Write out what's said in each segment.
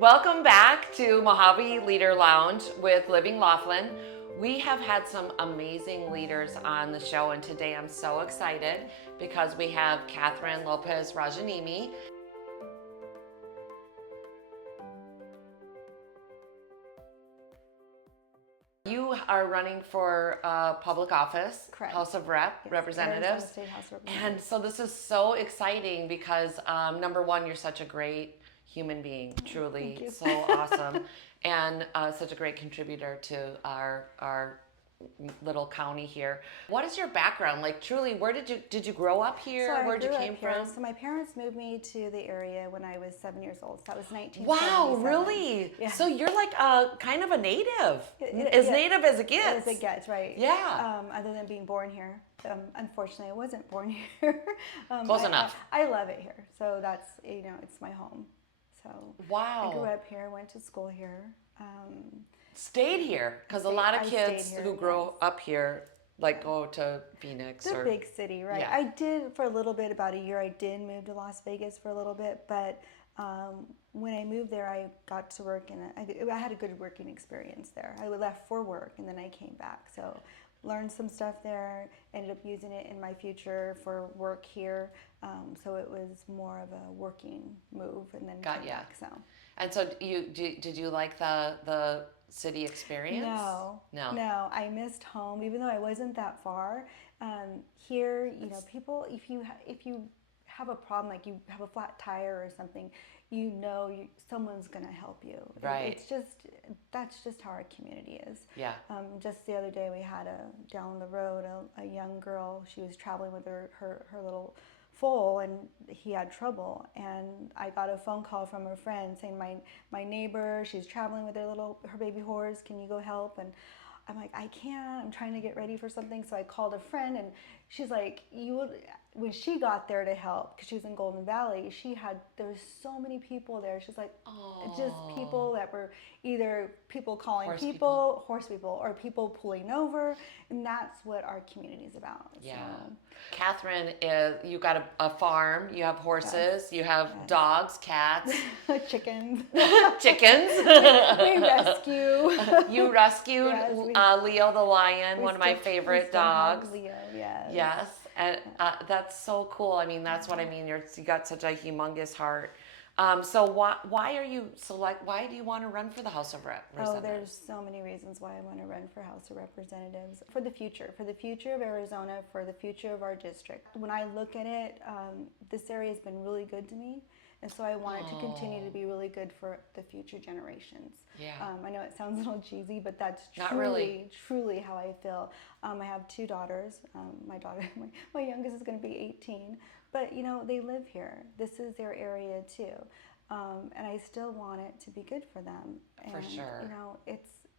Welcome back to Mohave Leader Lounge with Living Laughlin. We have had some amazing leaders on the show, and today I'm so excited because we have Catherine Lopez-Rajaniemi. You are running for public office, Correct. House of Representatives. Arizona State House of Representatives. And so this is so exciting because number one, you're such a great human being, truly, Thank you. so awesome, and such a great contributor to our little county here. What is your background? Like, truly, where did you grow up here? So Where'd you grew came up here. from? So my parents moved me to the area when I was 7 years old. So that was 1977. Wow, really? Yeah. So you're like kind of a native, Yeah. native as it gets. As it gets, right? Yeah. Other than being born here, unfortunately, I wasn't born here. Close enough. I love it here. So that's it's my home. So Wow. I grew up here, went to school here. Stayed here because a lot of I kids stayed here, who grow up here like go to Phoenix It's a or big city, right? Yeah. I did for a little bit, about a year. I did move to Las Vegas for a little bit, but when I moved there, I got to work, and I had a good working experience there. I left for work, and then I came back. So learned some stuff there. Ended up using it in my future for work here. So it was more of a working move, and then Got came ya. back. So And so did you like the city experience? No, I missed home, even though I wasn't that far. Here, people, if you have a problem, like you have a flat tire or something, someone's gonna help you. Right. That's just how our community is. Yeah. Just the other day, we had down the road a young girl. She was traveling with her little foal, and he had trouble, and I got a phone call from her friend saying, my neighbor, she's traveling with her baby horse, can you go help? And I'm like, I can't, I'm trying to get ready for something. So I called a friend, and she's like, when she got there to help, because she was in Golden Valley, there was so many people there. She's like, just people that were either people calling horse people, or people pulling over, and that's what our community is about. Yeah. So. Catherine, you got a farm, you have horses, Yes. you have dogs, cats, Chickens. chickens. We rescue. You rescued Yes, Leo the lion, one of my favorite we still have dogs. Leo, yes. Yes, and that's so cool. I mean, that's what I mean. You got such a humongous heart. So why do you want to run for the House of Representatives? Oh, there's so many reasons why I want to run for House of Representatives. For the future of Arizona, for the future of our district. When I look at it, this area has been really good to me. And so I want it to continue to be really good for the future generations. Yeah. I know it sounds a little cheesy, but that's Not really. truly how I feel. I have two daughters. My youngest is going to be 18, but they live here. This is their area too, and I still want it to be good for them. And, For sure.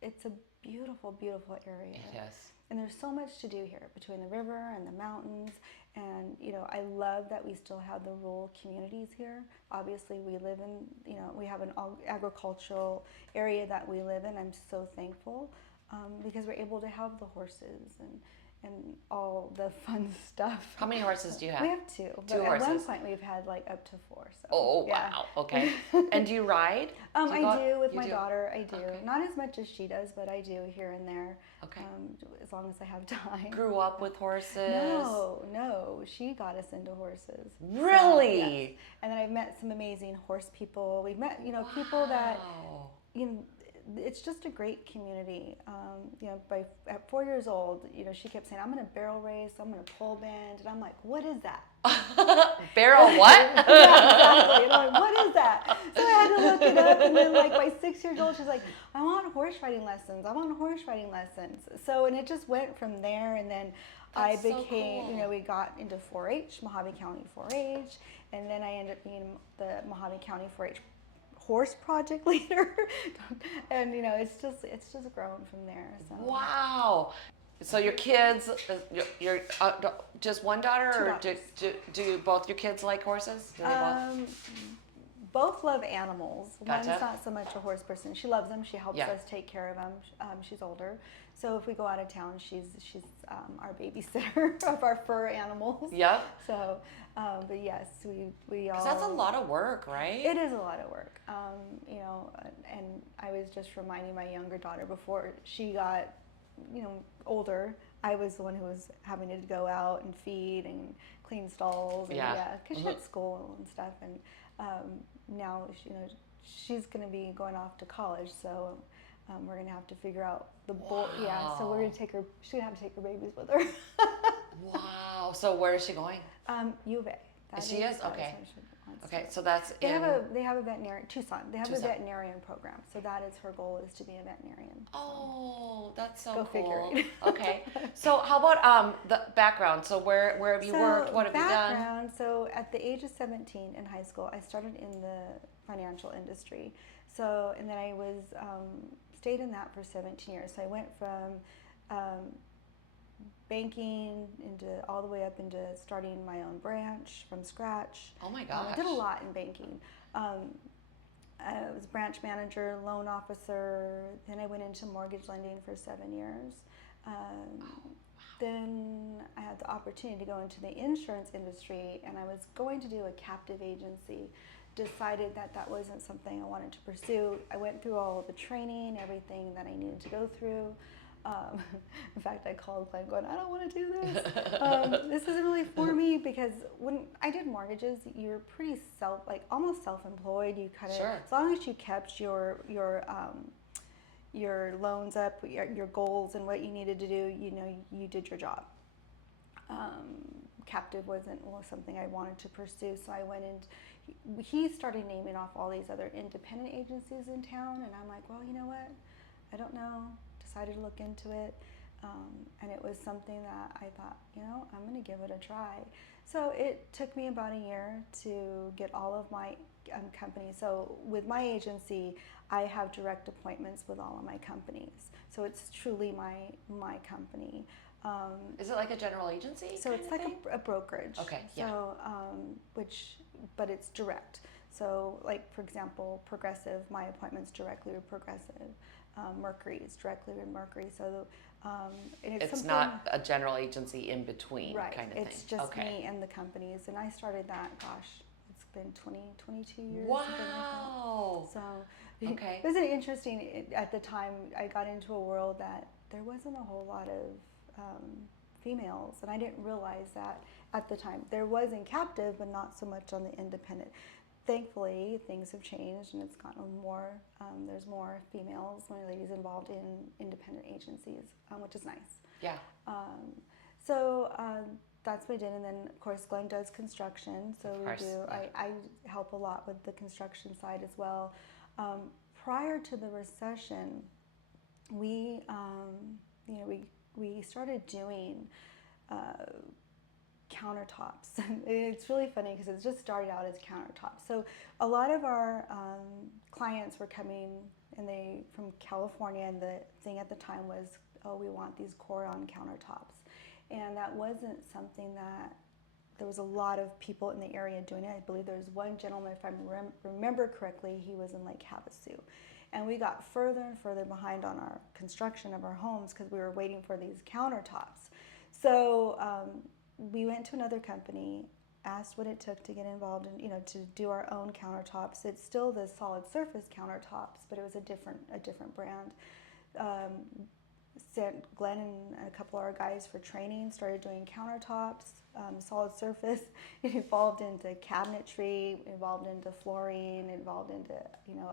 It's a beautiful, beautiful area. It is. And there's so much to do here between the river and the mountains. And, I love that we still have the rural communities here. Obviously, we live in, we have an agricultural area that we live in. I'm so thankful because we're able to have the horses and all the fun stuff. How many horses do you have? We have two. But Two horses. At one point, we've had up to 4. So, Oh, yeah. wow. Okay. And do you ride? I do with my do? daughter. I do. Okay. Not as much as she does, but I do here and there. Okay. As long as I have time. Grew up with horses? No. She got us into horses. Really? So, yes. And then I've met some amazing horse people. We've met, people that, it's just a great community. At 4 years old, she kept saying, I'm going to barrel race, I'm going to pole bend. And I'm like, what is that? Barrel what? Yeah, exactly. And I'm like, what is that? So I had to look it up. And then by 6 years old, she's like, I want horse riding lessons. So, and it just went from there. And then I That's so became, cool. We got into 4-H, Mohave County 4-H. And then I ended up being the Mohave County 4-H horse project leader. And, it's just grown from there. So. Wow. So your kids, you're just one daughter, Two or daughters. do both your kids like horses? Do they both? both love animals. Gotcha. One's not so much a horse person. She loves them. She helps Yeah. us take care of them. She's older, so if we go out of town, she's our babysitter of our fur animals. Yep. So, but yes, we all. 'Cause that's a lot of work, right? It is a lot of work. You know, and I was just reminding my younger daughter before she got, you know, older. I was the one who was having to go out and feed and clean stalls, and because she had school and stuff. And now, you know, she's going to be going off to college, so we're going to have to figure out the Yeah, so we're going to take her. She's going to have to take her babies with her. Wow. So where is she going? U of A. She is? Okay. Okay, so that's they have a veterinarian, Tucson. They have a veterinarian program, so that is her goal, is to be a veterinarian. Oh, that's so Go cool. figure. Okay, so how about the background? So where have you worked? What have you done? Background. So at the age of 17 in high school, I started in the financial industry. So, and then I was stayed in that for 17 years. So I went from banking all the way up into starting my own branch from scratch. Oh my gosh. I did a lot in banking. I was branch manager, loan officer. Then I went into mortgage lending for 7 years. Then I had the opportunity to go into the insurance industry, and I was going to do a captive agency. Decided that wasn't something I wanted to pursue. I went through all of the training, everything that I needed to go through. In fact, I called Glenn going, I don't want to do this. This isn't really for me, because when I did mortgages, you're pretty almost self-employed. You kind of, as long as you kept your loans up, your goals and what you needed to do, you know, you did your job. Captive wasn't something I wanted to pursue, so I went and he started naming off all these other independent agencies in town, and I'm like, well, you know what? I don't know. Decided to look into it, and it was something that I thought, you know, I'm going to give it a try. So it took me about a year to get all of my companies. So with my agency, I have direct appointments with all of my companies. So it's truly my company. Is it like a general agency? So it's like a brokerage. Okay. Yeah. So but it's direct. So like, for example, Progressive, my appointment's directly with Progressive. Mercury's directly with Mercury. So and it's not a general agency in between, right, kind of thing. It's just me and the companies. And I started that, it's been 22 years. Wow. So okay. It was interesting. At the time, I got into a world that there wasn't a whole lot of females, and I didn't realize that at the time. There was in captive, but not so much on the independent. Thankfully, things have changed, and it's gotten more. There's more females, more ladies involved in independent agencies, which is nice. Yeah. So that's what I did, and then of course Glenn does construction. So we do. Yeah. I help a lot with the construction side as well. Prior to the recession, we started doing countertops. It's really funny because it just started out as countertops. So a lot of our clients were coming from California, and the thing at the time was, oh, we want these Coron countertops. And that wasn't something that there was a lot of people in the area doing it. I believe there was one gentleman, if I remember correctly, he was in Lake Havasu. And we got further and further behind on our construction of our homes because we were waiting for these countertops. So we went to another company, asked what it took to get involved in, to do our own countertops. It's still the solid surface countertops, but it was a different brand. Sent Glenn and a couple of our guys for training, started doing countertops, solid surface. It evolved into cabinetry, evolved into flooring, evolved into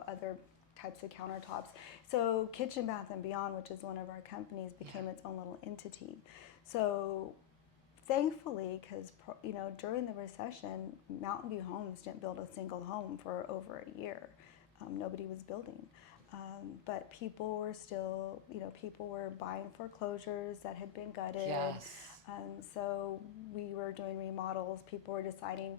other types of countertops. So Kitchen, Bath and Beyond, which is one of our companies, became its own little entity. So thankfully, because during the recession, Mountain View Homes didn't build a single home for over a year. Nobody was building. But people were still, people were buying foreclosures that had been gutted. Yes. So we were doing remodels. People were deciding,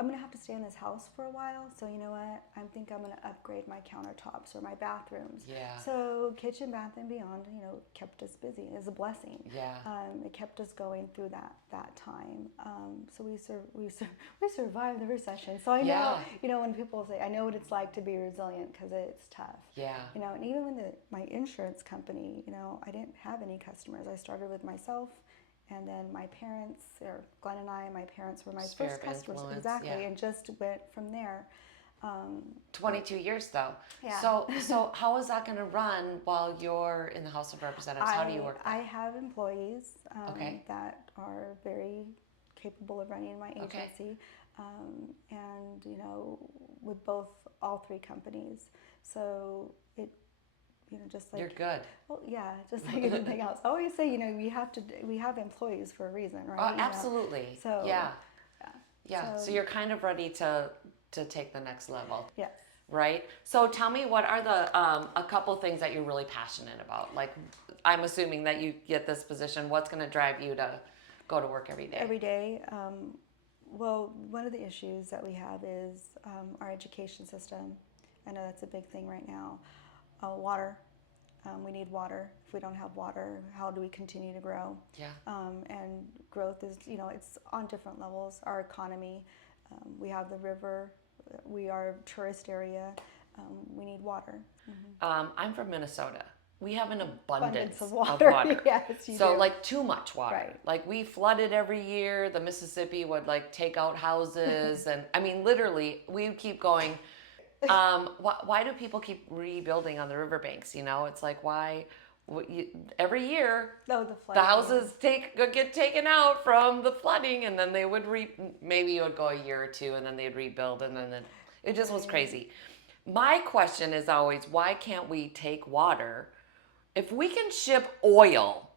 I'm gonna have to stay in this house for a while, so you know what? I think I'm gonna upgrade my countertops or my bathrooms. Yeah. So Kitchen Bath and Beyond, kept us busy. It was a blessing. Yeah. It kept us going through that time. So we survived the recession. So I know, Yeah. when people say, I know what it's like to be resilient because it's tough. Yeah. And even when my insurance company, I didn't have any customers. I started with myself. And then my parents, or Glenn and my parents were my Sphere first of customers. influence, Exactly, yeah. and just went from there. 22 years though. Yeah. So how is that going to run while you're in the House of Representatives? How do you work that? I have employees Okay. that are very capable of running my agency. Okay. And, with all three companies. So it, just like... You're good. Well, yeah, just like anything else. I always say, we have employees for a reason, right? Absolutely. So, yeah. So you're kind of ready to take the next level. Yes. Right? So tell me, what are the a couple things that you're really passionate about? Like, I'm assuming that you get this position. What's going to drive you to go to work every day? Every day. Well, one of the issues that we have is our education system. I know that's a big thing right now. Water. We need water. If we don't have water, how do we continue to grow? Yeah. And growth is, it's on different levels. Our economy, we have the river, we are a tourist area, we need water. Mm-hmm. I'm from Minnesota. We have an abundance of water. Yes, you so do. Like too much water. Right. Like we flooded every year. The Mississippi would like take out houses, and I mean literally we would keep going. Why do people keep rebuilding on the riverbanks? It's like why every year the houses get taken out from the flooding, and then they would maybe it would go a year or two, and then they'd rebuild, and then it just was crazy. My question is always, why can't we take water? If we can ship oil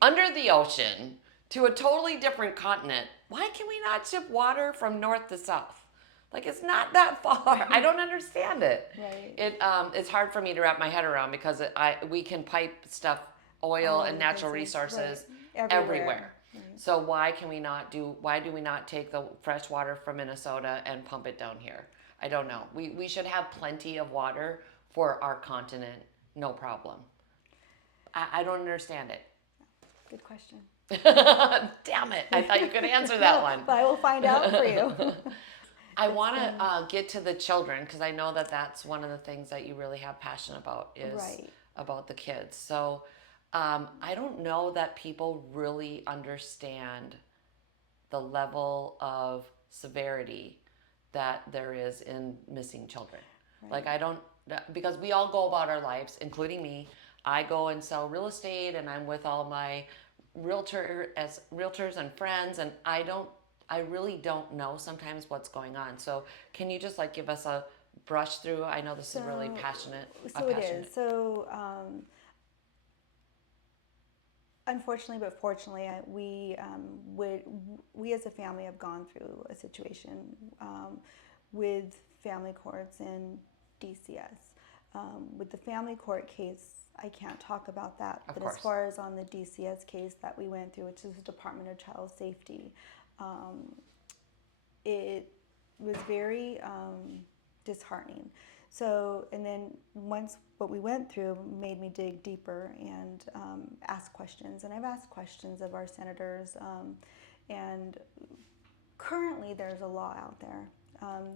under the ocean to a totally different continent, why can we not ship water from north to south? Like, it's not that far. I don't understand it. Right. It's hard for me to wrap my head around because we can pipe stuff, oil and natural resources everywhere. Right. So why do we not take the fresh water from Minnesota and pump it down here? I don't know. We should have plenty of water for our continent, no problem. I don't understand it. Good question. Damn it. I thought you could answer that one. But I will find out for you. I want to get to the children because I know that that's one of the things that you really have passion about is about the kids. So I don't know that people really understand the level of severity that there is in missing children. Right. Like because we all go about our lives, including me. I go and sell real estate, and I'm with all my realtors and friends, and I really don't know sometimes what's going on. So can you just give us a brush through? I know this is really passionate. So it is. So unfortunately, but fortunately, we as a family have gone through a situation with family courts and DCS. With the family court case, I can't talk about that. But as far as on the DCS case that we went through, which is the Department of Child Safety, it was very disheartening. So, and then once what we went through made me dig deeper and ask questions. And I've asked questions of our senators. And currently there's a law out there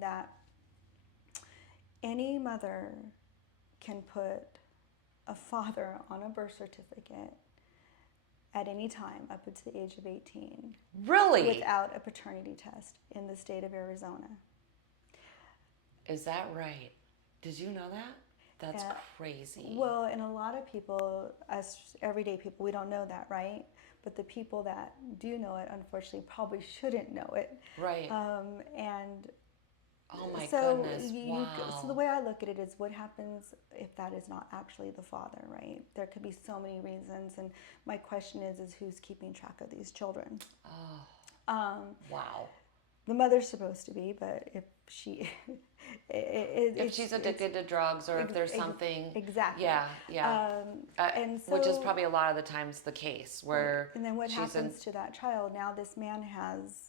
that any mother can put a father on a birth certificate at any time up to the age of 18. Really? Without a paternity test in the state of Arizona. Is that right? Did you know that? That's crazy. Well, and a lot of people, us everyday people, we don't know that, right? But the people that do know it, unfortunately, probably shouldn't know it. Right. And oh my goodness, wow. So the way I look at it is what happens if that is not actually the father, right? There could be so many reasons, and my question is who's keeping track of these children? Oh, wow. the mother's supposed to be, but if she, if she's addicted to drugs, or if there's something. exactly. Yeah, yeah. And so, which is probably a lot of the times the case where and then what she's happens to that child? Now this man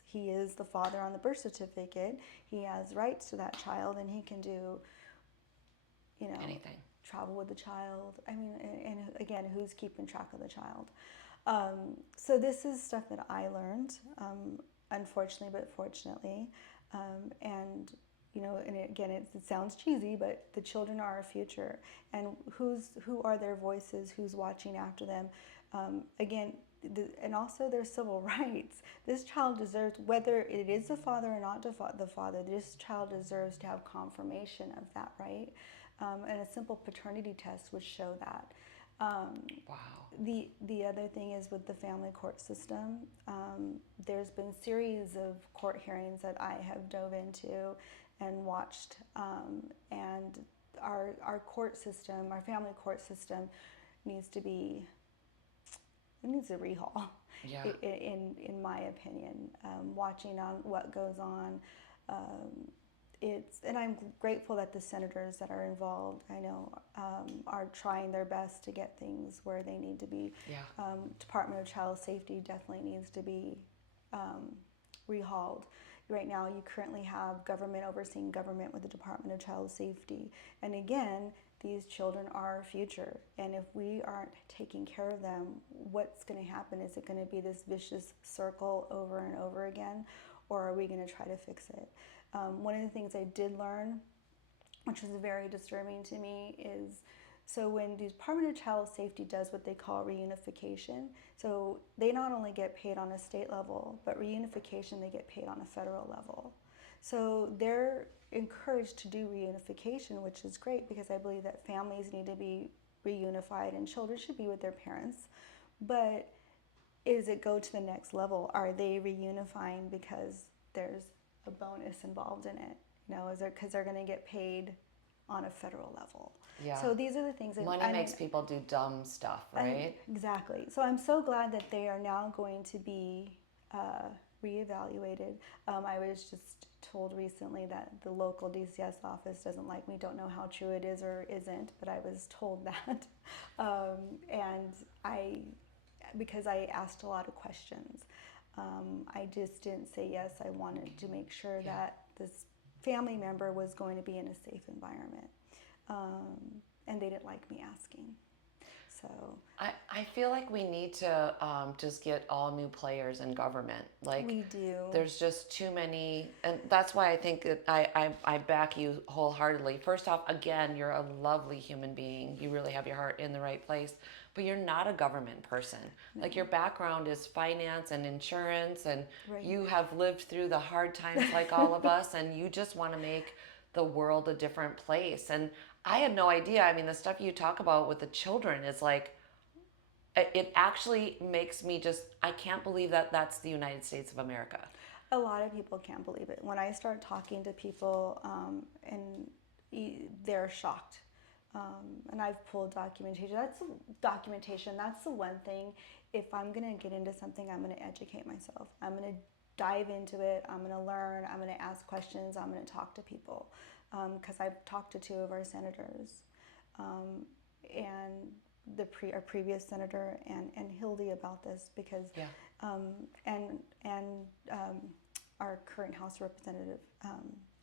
he is the father on the birth certificate. He has rights to that child, and he can do, anything. travel with the child. I mean, and again, who's keeping track of the child? So this is stuff that I learned, unfortunately, but fortunately. And and again, it sounds cheesy, but the children are our future, and who are their voices? Who's watching after them? Again, and also their civil rights. This child deserves, whether it is the father or not the father, this child deserves to have confirmation of that right, and a simple paternity test would show that. Wow. The other thing is with the family court system, there's been series of court hearings that I have dove into and watched, and our court system, our family court system, needs to rehaul. Yeah. In my opinion, watching on what goes on. And I'm grateful that the senators that are involved, I know, are trying their best to get things where they need to be. Yeah. Department of Child Safety definitely needs to be rehauled. Right now, you currently have government overseeing government with the Department of Child Safety. And again, these children are our future. And if we aren't taking care of them, what's going to happen? Is it going to be this vicious circle over and over again? Or are we going to try to fix it? One of the things I did learn, which was very disturbing to me, is so when the Department of Child Safety does what they call reunification, so they not only get paid on a state level, but reunification, they get paid on a federal level. So they're encouraged to do reunification, which is great because I believe that families need to be reunified and children should be with their parents. But does it go to the next level? Are they reunifying because there's a bonus involved in it? Is it because they're going to get paid on a federal level? Yeah. So these are the things that money makes people do dumb stuff, right? Exactly. So I'm so glad that they are now going to be reevaluated. I was just told recently that the local DCS office doesn't like me. Don't know how true it is or isn't, but I was told that. And because I asked a lot of questions, I just didn't say yes. I wanted to make sure that this family member was going to be in a safe environment. And they didn't like me asking. So I feel like we need to just get all new players in government. Like we do. There's just too many, and that's why I think that I back you wholeheartedly. First off, again, you're a lovely human being. You really have your heart in the right place, but you're not a government person. No. Like your background is finance and insurance, and you have lived through the hard times like all of us, and you just want to make the world a different place. And I had no idea. I mean, the stuff you talk about with the children is like, it actually makes me I can't believe that that's the United States of America. A lot of people can't believe it. When I start talking to people, and they're shocked. And I've pulled documentation. That's the one thing. If I'm going to get into something, I'm going to educate myself. I'm going to dive into it. I'm going to learn. I'm going to ask questions. I'm going to talk to people. Because I've talked to two of our senators, and our previous senator and Hildy about this, because and our current House Representative,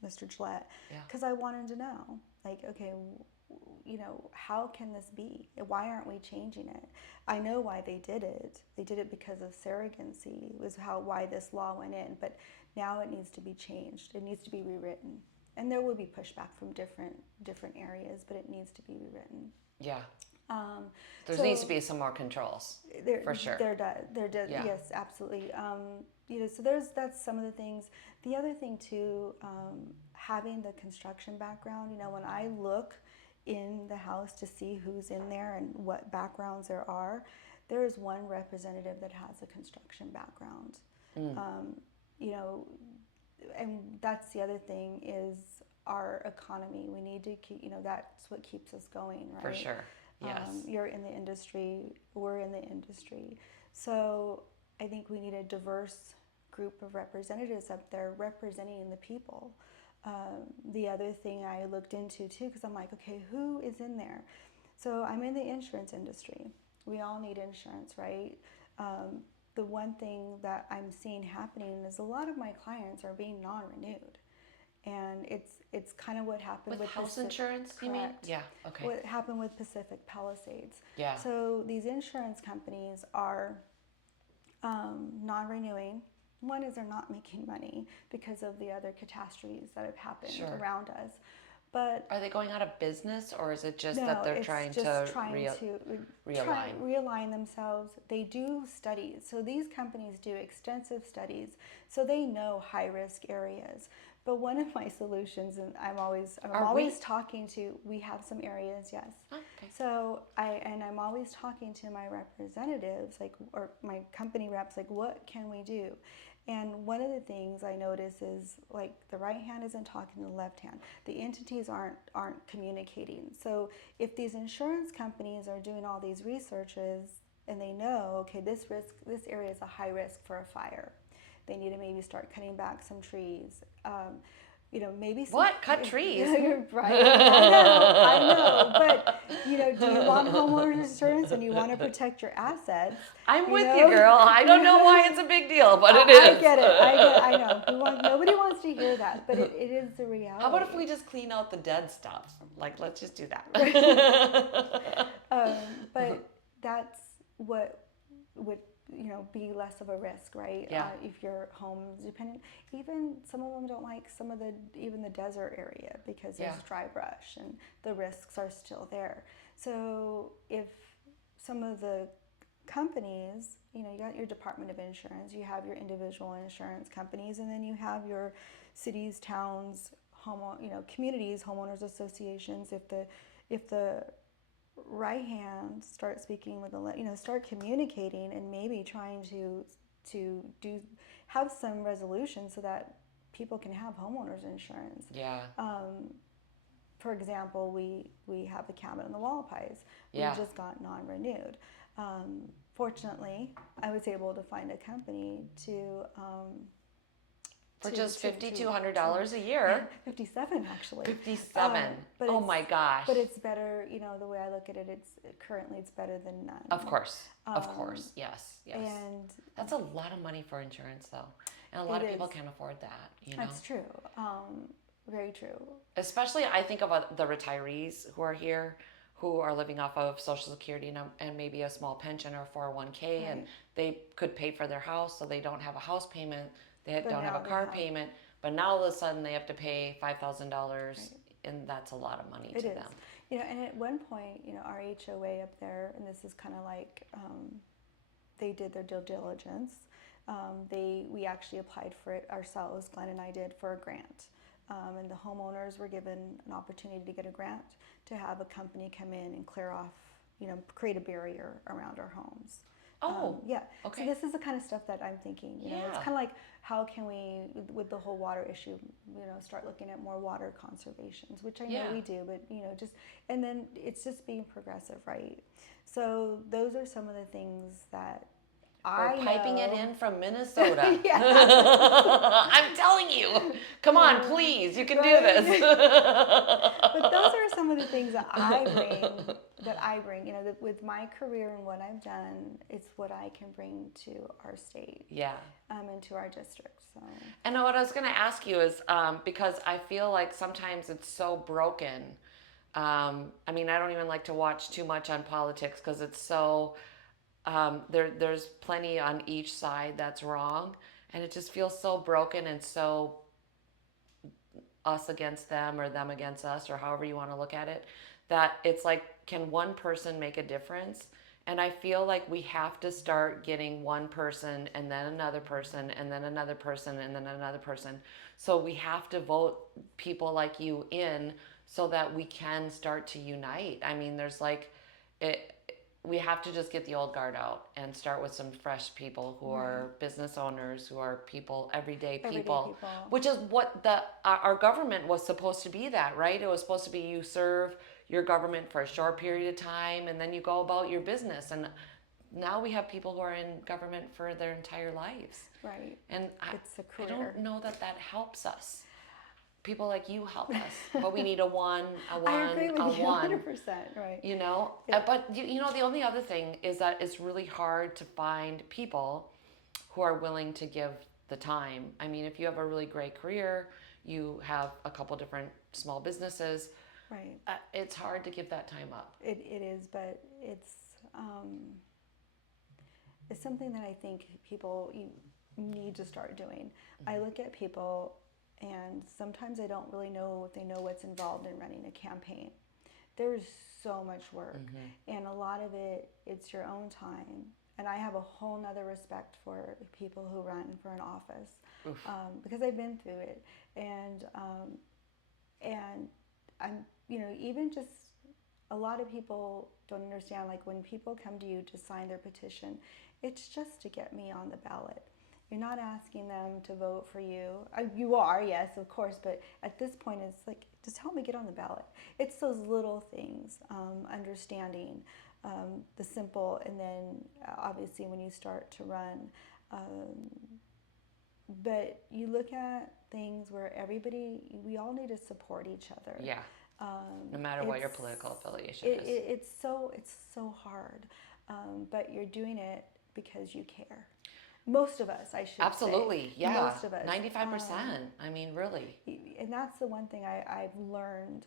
Mr. Gillette, because I wanted to know, like, okay, how can this be? Why aren't we changing it? I know why they did it. They did it because of surrogacy, was why this law went in, but now it needs to be changed. It needs to be rewritten. And there will be pushback from different areas, but it needs to be rewritten. Yeah. There needs to be some more controls, for sure. There does. Yes, absolutely. So that's some of the things. The other thing too, having the construction background. When I look in the House to see who's in there and what backgrounds there is one representative that has a construction background. And that's the other thing is our economy. We need to keep, that's what keeps us going, right? For sure, yes. You're in the industry, we're in the industry. So I think we need a diverse group of representatives up there representing the people. The other thing I looked into too, because I'm like, okay, who is in there? So I'm in the insurance industry. We all need insurance, right? The one thing that I'm seeing happening is a lot of my clients are being non-renewed. And it's kind of what happened with house insurance, correct. You mean? Yeah, okay. What happened with Pacific Palisades. Yeah. So these insurance companies are non-renewing. One is they're not making money because of the other catastrophes that have happened around us. But are they going out of business, or is it just no, that they're it's trying just to realign themselves? They do studies. So these companies do extensive studies, so they know high risk areas. But one of my solutions, and I'm always talking to. We have some areas, yes. Oh, okay. So I'm always talking to my representatives, or my company reps, what can we do? And one of the things I notice is the right hand isn't talking to the left hand. The entities aren't communicating. So if these insurance companies are doing all these researches and they know, okay, this area is a high risk for a fire, they need to maybe start cutting back some trees. Maybe cut trees? Right. I know. But do you want homeowners insurance and you want to protect your assets? I'm with you, girl. I don't know why it's a big deal, but it is. I get it. I know. Nobody wants to hear that, but it is the reality. How about if we just clean out the dead stuff? Let's just do that. But that's what would be less of a risk, right? Yeah. If your home's dependent, even some of them don't like even the desert area because there's dry brush and the risks are still there. So if some of the companies, you got your Department of Insurance, you have your individual insurance companies, and then you have your cities, towns, communities, homeowners associations. If the right hand start speaking with start communicating and maybe trying to have some resolution so that people can have homeowners insurance. Yeah. For example, we have the cabin in the Wallapies. We just got non-renewed. Fortunately, I was able to find a company for just $5,200 a year. 57 actually. 57. Oh my gosh. But it's better, the way I look at it, it's better than none. Of course. Yes. And that's a lot of money for insurance though. And a lot of people can't afford that, That's true. Very true. Especially I think about the retirees who are here, who are living off of Social Security and maybe a small pension or 401k, and they could pay for their house so they don't have a house payment. They don't have a car payment, but now all of a sudden they have to pay $5,000, and that's a lot of money to them. And at one point, our HOA up there, and this is kind of they did their due diligence. We actually applied for it ourselves. Glenn and I did for a grant, and the homeowners were given an opportunity to get a grant to have a company come in and clear off, create a barrier around our homes. Oh, Okay. So this is the kind of stuff that I'm thinking. It's kind of how can we, with the whole water issue, start looking at more water conservations, which I know we do, but and then it's just being progressive, right? So those are some of the things that We're piping it in from Minnesota. I'm telling you. Come on, please. You can do this. But those are some of the things that I bring. With my career and what I've done, it's what I can bring to our state. Yeah. And to our district. So. And what I was going to ask you is, because I feel like sometimes it's so broken. I don't even like to watch too much on politics because it's so... there's plenty on each side that's wrong, and it just feels so broken and so us against them or them against us, or however you want to look at it, that it's can one person make a difference? And I feel like we have to start getting one person and then another person and then another person and then another person. So we have to vote people like you in so that we can start to unite. There's we have to just get the old guard out and start with some fresh people who are business owners, who are everyday people, which is what our government was supposed to be, that, right? It was supposed to be you serve your government for a short period of time and then you go about your business. And now we have people who are in government for their entire lives. Right. And It's a I career. don't know that helps us. People like you help us, but we need a one, I agree with you one. 100%. Right. You know, but you know, the only other thing is that it's really hard to find people who are willing to give the time. I mean, if you have a really great career, you have a couple different small businesses. Right. It's hard to give that time up. It is, but it's something that I think people need to start doing. I look at people, and sometimes I don't really know if they know what's involved in running a campaign. There's so much work, and a lot of it's your own time. And I have a whole nother respect for people who run for an office, because I've been through it, and I'm, even just a lot of people don't understand, like when people come to you to sign their petition, it's just to get me on the ballot. You're not asking them to vote for you. You are, yes, of course, but at this point it's like, just help me get on the ballot. It's those little things, understanding the simple, and then obviously when you start to run. But you look at things where we all need to support each other. Yeah. No matter what your political affiliation is. It's so hard, but you're doing it because you care. Most of us, I should Absolutely, say. yeah. Most of us. 95%. I mean, really. And that's the one thing I've learned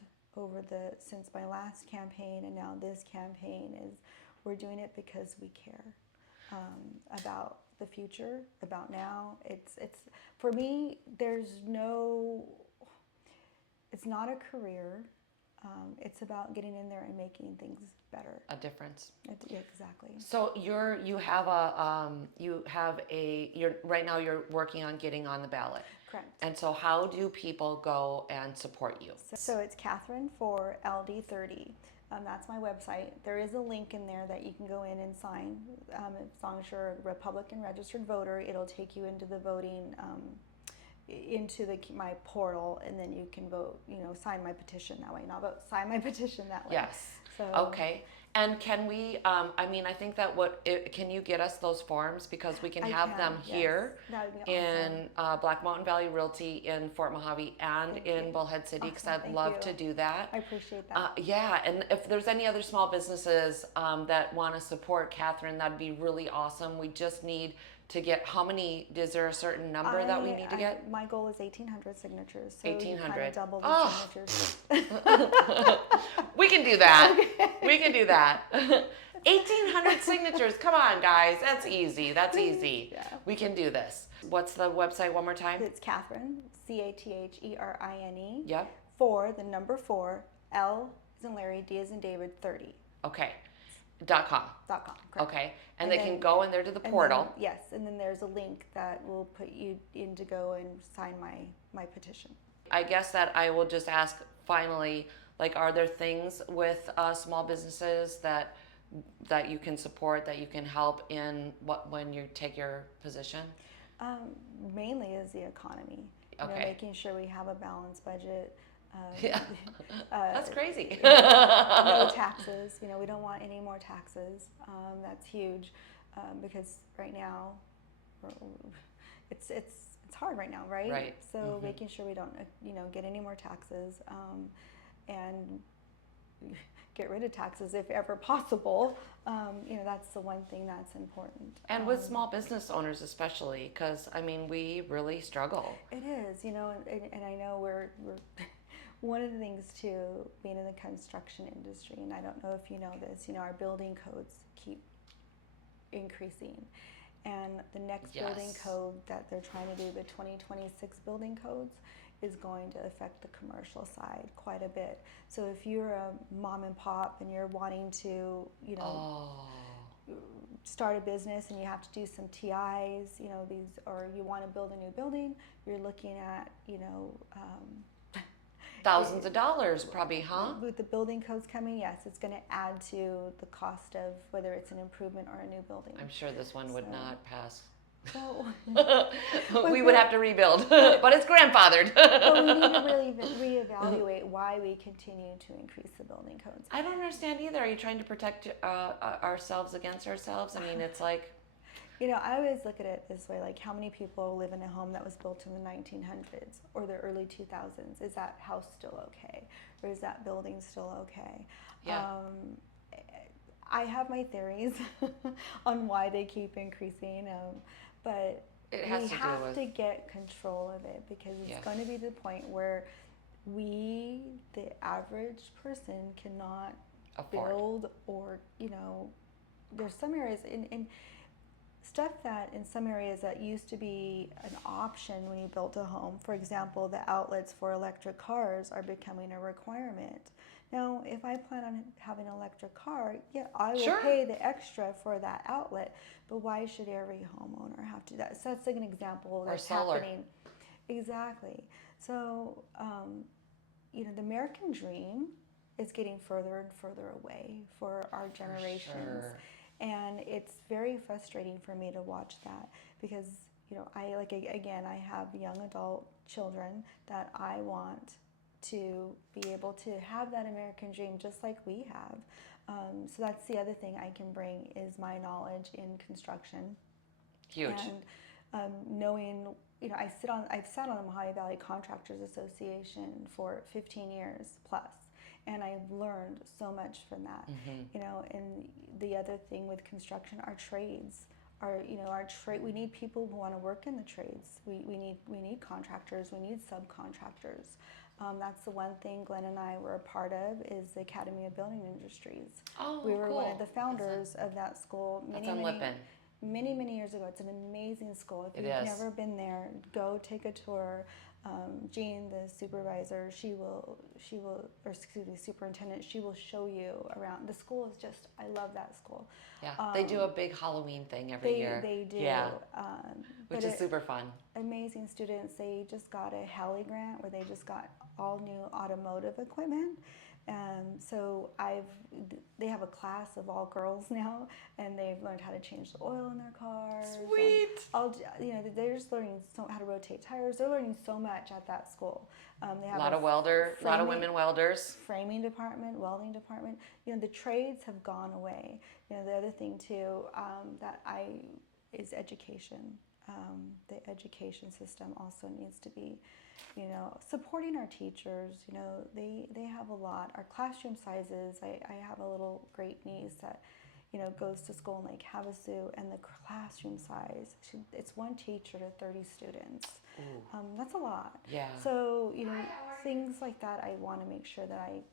since my last campaign and now this campaign is we're doing it because we care about the future, about now. It's for me. It's not a career. It's about getting in there and making things better. A difference. Exactly. So right now you're working on getting on the ballot. Correct. And so how do people go and support you? So it's Catherine for LD30. That's my website. There is a link in there that you can go in and sign. As long as you're a Republican registered voter, it'll take you into the voting, into my portal, and then you can vote, sign my petition that way. Not vote, sign my petition that way. Yes. So, okay. And can we, I think that can you get us those forms? Because we can have them here in Black Mountain Valley Realty in Fort Mohave and in Bullhead City, because I'd love to do that. I appreciate that. Yeah, and if there's any other small businesses that want to support Catherine, that'd be really awesome. We just need to get, is there a certain number that we need to get? My goal is 1,800 signatures. So 1,800. Double the signatures. We can do that. Okay. We can do that. 1,800 signatures. Come on, guys. That's easy. Yeah. We can do this. What's the website one more time? It's Catherine, Catherine. Yep. For the number 4, L as in Larry, D as in David, 30. Okay. .com. Correct. Okay. And they can go in there to the portal. Yes. And then there's a link that will put you in to go and sign my petition. I guess that I will just ask finally, are there things with small businesses that you can support, that you can help in when you take your position? Mainly is the economy. Okay. Making sure we have a balanced budget. Yeah, that's crazy. No taxes. We don't want any more taxes. That's huge, because right now, it's hard right now, right? Right. So making sure we don't, get any more taxes, and get rid of taxes if ever possible. That's the one thing that's important. And with small business owners especially, because we really struggle. It is, and I know we're one of the things too, being in the construction industry, and I don't know if you know this, our building codes keep increasing. And the next building code that they're trying to do, the 2026 building codes, is going to affect the commercial side quite a bit. So if you're a mom and pop and you're wanting to, start a business and you have to do some TIs, or you want to build a new building, you're looking at, thousands of dollars probably, huh? With the building codes coming, yes, it's going to add to the cost of whether it's an improvement or a new building. I'm sure this one would not pass. So We would have to rebuild, but it's grandfathered. but we need to really reevaluate why we continue to increase the building codes. I don't understand either. Are you trying to protect ourselves against ourselves? I mean, it's like, I always look at it this way, like how many people live in a home that was built in the 1900s or the early 2000s? Is that house still okay? Or is that building still okay? Yeah. I have my theories on why they keep increasing, but It has we to do have with- to get control of it, because it's going to be the point where we, the average person, cannot Afford. build, or there's some areas in stuff that in some areas that used to be an option when you built a home. For example, the outlets for electric cars are becoming a requirement. Now, if I plan on having an electric car, yeah, I will Sure. pay the extra for that outlet. But why should every homeowner have to do that? So that's like an example that's solar. happening. Exactly. So, the American dream is getting further and further away for our generations. Sure. And it's very frustrating for me to watch that, because I have young adult children that I want to be able to have that American dream just like we have. So that's the other thing I can bring, is my knowledge in construction. Huge. And knowing, I've sat on the Mohave Valley Contractors Association for 15 years plus. And I've learned so much from that. And the other thing with construction, our trades are, we need people who want to work in the trades. We need contractors, we need subcontractors. That's the one thing Glenn and I were a part of, is the Academy of Building Industries. Oh, we were cool. one of the founders of that school many years ago. It's an amazing school. If you've never been there, go take a tour. Jean, the supervisor, superintendent, she will show you around. The school is just, I love that school. Yeah, they do a big Halloween thing every year. They do. Yeah, which is super fun. Amazing students. They just got a Halley grant where they just got all new automotive equipment. So they have a class of all girls now, and they've learned how to change the oil in their cars. Sweet. They're just learning how to rotate tires. They're learning so much at that school. They have a lot of women welders. Framing department, welding department. The trades have gone away. The other thing too is education. The education system also needs to be, supporting our teachers. They have a lot. Our classroom sizes, I have a little great niece that, goes to school in Lake Havasu, and the classroom size, it's one teacher to 30 students. That's a lot. Yeah. So, things like that I want to make sure that I,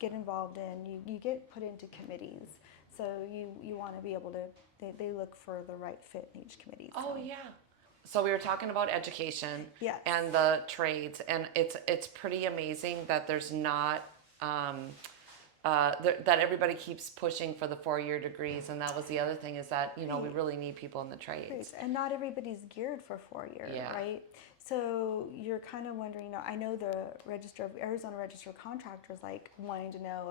get involved in. You get put into committees. So you want to be able to, they look for the right fit in each committee. Oh, yeah. So we were talking about education and the trades, and it's pretty amazing that there's not, that everybody keeps pushing for the 4-year degrees. And that was the other thing, is that, we really need people in the trades. And not everybody's geared for 4 years, right? So you're kind of wondering, I know the Arizona Register of Contractors, wanting to know,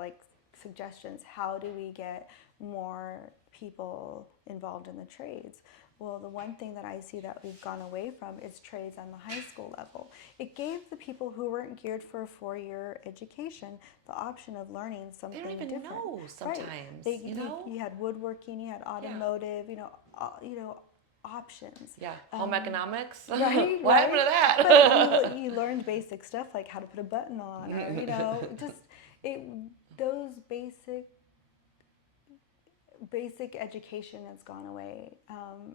suggestions. How do we get more people involved in the trades? Well, the one thing that I see that we've gone away from is trades on the high school level. It gave the people who weren't geared for a 4-year education the option of learning something different. They don't even know sometimes. You had woodworking, you had automotive, options. Yeah, home economics. Right. What happened to that? But you learned basic stuff like how to put a button on, or those basic education has gone away,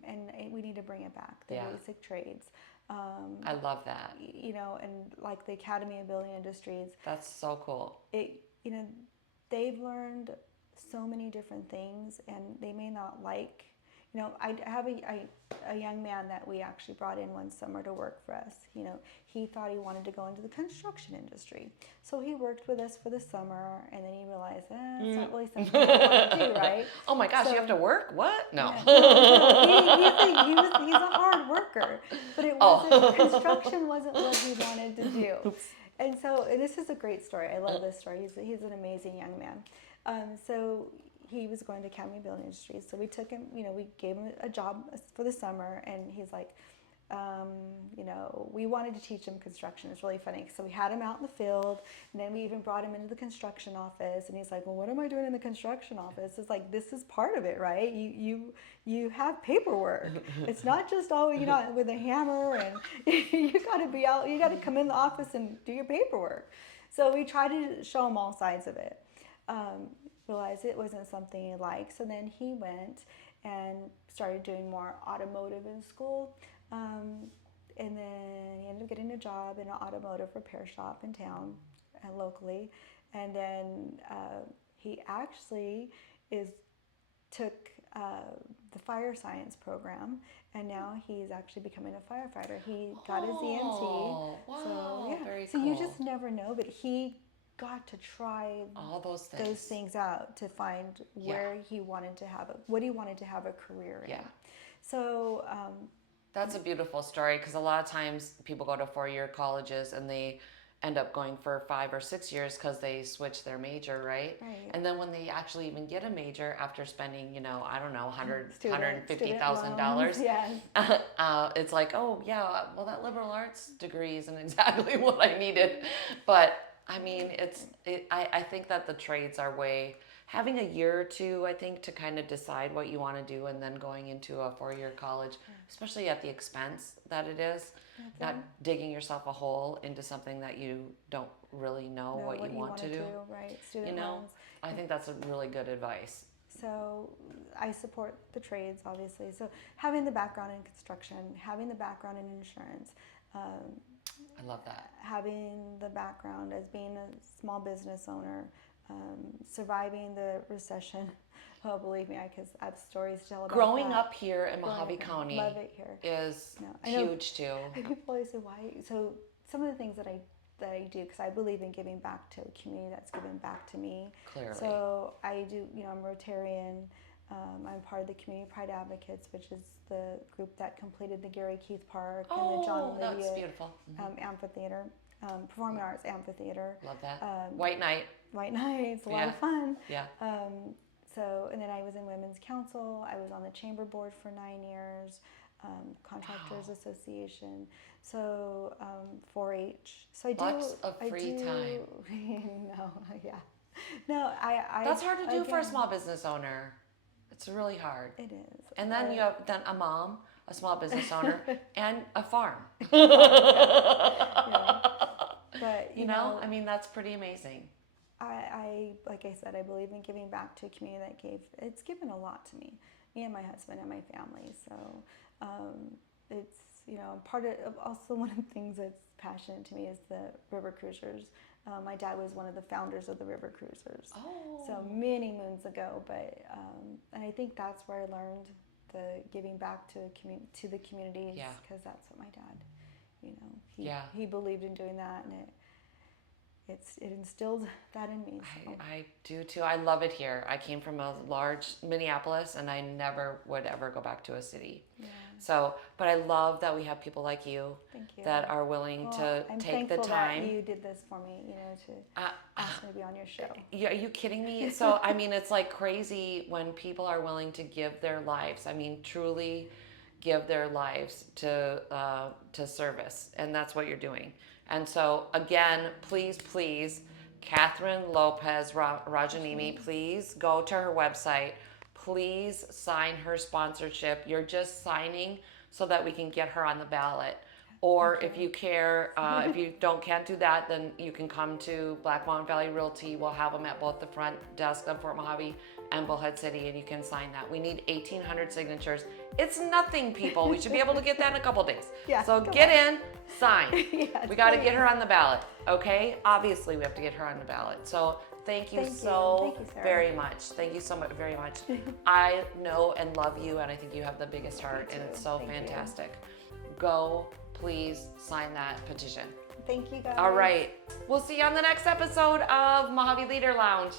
and we need to bring it back. The basic trades. I love that. And like the Academy of Building Industries. That's so cool. They've learned so many different things, and they may not like. I have a young man that we actually brought in one summer to work for us. He thought he wanted to go into the construction industry. So he worked with us for the summer, and then he realized, it's not really something I want to do, right? Oh my gosh, you have to work? What? No. He's a hard worker, but construction wasn't what he wanted to do. Oops. And this is a great story. I love this story. He's an amazing young man. So he was going to Academy Building Industries. So we took him, we gave him a job for the summer, and he's like, we wanted to teach him construction. It's really funny. So we had him out in the field, and then we even brought him into the construction office, and he's like, well, what am I doing in the construction office? It's like, this is part of it, right? You have paperwork. It's not just, with a hammer, and you got to be out, you got to come in the office and do your paperwork. So we tried to show him all sides of it. Realized it wasn't something he liked. So then he went and started doing more automotive in school. And then he ended up getting a job in an automotive repair shop in town locally. And then he actually took the fire science program, and now he's actually becoming a firefighter. He got his EMT. Wow, so yeah, very so cool. You just never know, but he got to try all those things out to find where he wanted to have what he wanted to have a career in. Yeah. So that's a beautiful story, because a lot of times people go to 4-year colleges and they end up going for 5 or 6 years because they switch their major, right? And then when they actually even get a major after spending, $150,000, yes. It's like, oh yeah, well, that liberal arts degree isn't exactly what I needed. But I mean, I think that the trades are having a year or two, I think, to kind of decide what you want to do, and then going into a 4-year college, especially at the expense that it is, not digging yourself a hole into something that you don't really know what you want to do. Right, student loans. I think that's a really good advice. So I support the trades, obviously. So having the background in construction, having the background in insurance, I love that. having the background as being a small business owner, surviving the recession. Oh, believe me, because I have stories to tell about Growing that. up here in Mohave County love it here. is huge too. People always say, why? So some of the things that I do, because I believe in giving back to a community that's given back to me. Clearly. So I do, I'm Rotarian. I'm part of the Community Pride Advocates, which is the group that completed the Gary Keith Park and the John and Lydia that's beautiful. Amphitheater, Performing Arts Amphitheater. Love that. White Night. White Night, it's a lot of fun. Yeah. And then I was in Women's Council. I was on the Chamber Board for 9 years, Contractors Association. So 4-H. So I do. Lots of free time. No, yeah. No, I. That's hard to do for a small business owner. It's really hard. It is. And then you have a mom, a small business owner, and a farm. But you know, I mean, that's pretty amazing. I like I said, I believe in giving back to a community it's given a lot to me and my husband and my family. So it's, part of also one of the things that's passionate to me is the river cruisers. My dad was one of the founders of the river cruisers. So many moons ago, but and I think that's where I learned the giving back to the communities, because that's what my dad, he believed in doing that, and it instilled that in me. So. I do too. I love it here. I came from a large Minneapolis, and I never would ever go back to a city. Yeah. So, but I love that we have people like you, that are willing to take the time. I'm thankful that you did this for me, to ask me to be on your show. Are you kidding me? So, I mean, it's like crazy when people are willing to give their lives. I mean, truly give their lives to service, and that's what you're doing. And so, again, please, Catherine Lopez-Rajaniemi, please go to her website. Please sign her sponsorship. You're just signing so that we can get her on the ballot. Or if you care, if you can't do that, then you can come to Black Mountain Valley Realty. We'll have them at both the front desk of Fort Mohave and Bullhead City, and you can sign that. We need 1,800 signatures. It's nothing, people. We should be able to get that in a couple days. So get in, sign. We got to get her on the ballot, okay? Obviously, we have to get her on the ballot. So thank you so very much. Thank you so much, very much. I know and love you, and I think you have the biggest heart, and it's so fantastic. Go, please sign that petition. Thank you, guys. All right. We'll see you on the next episode of Mohave Leader Lounge.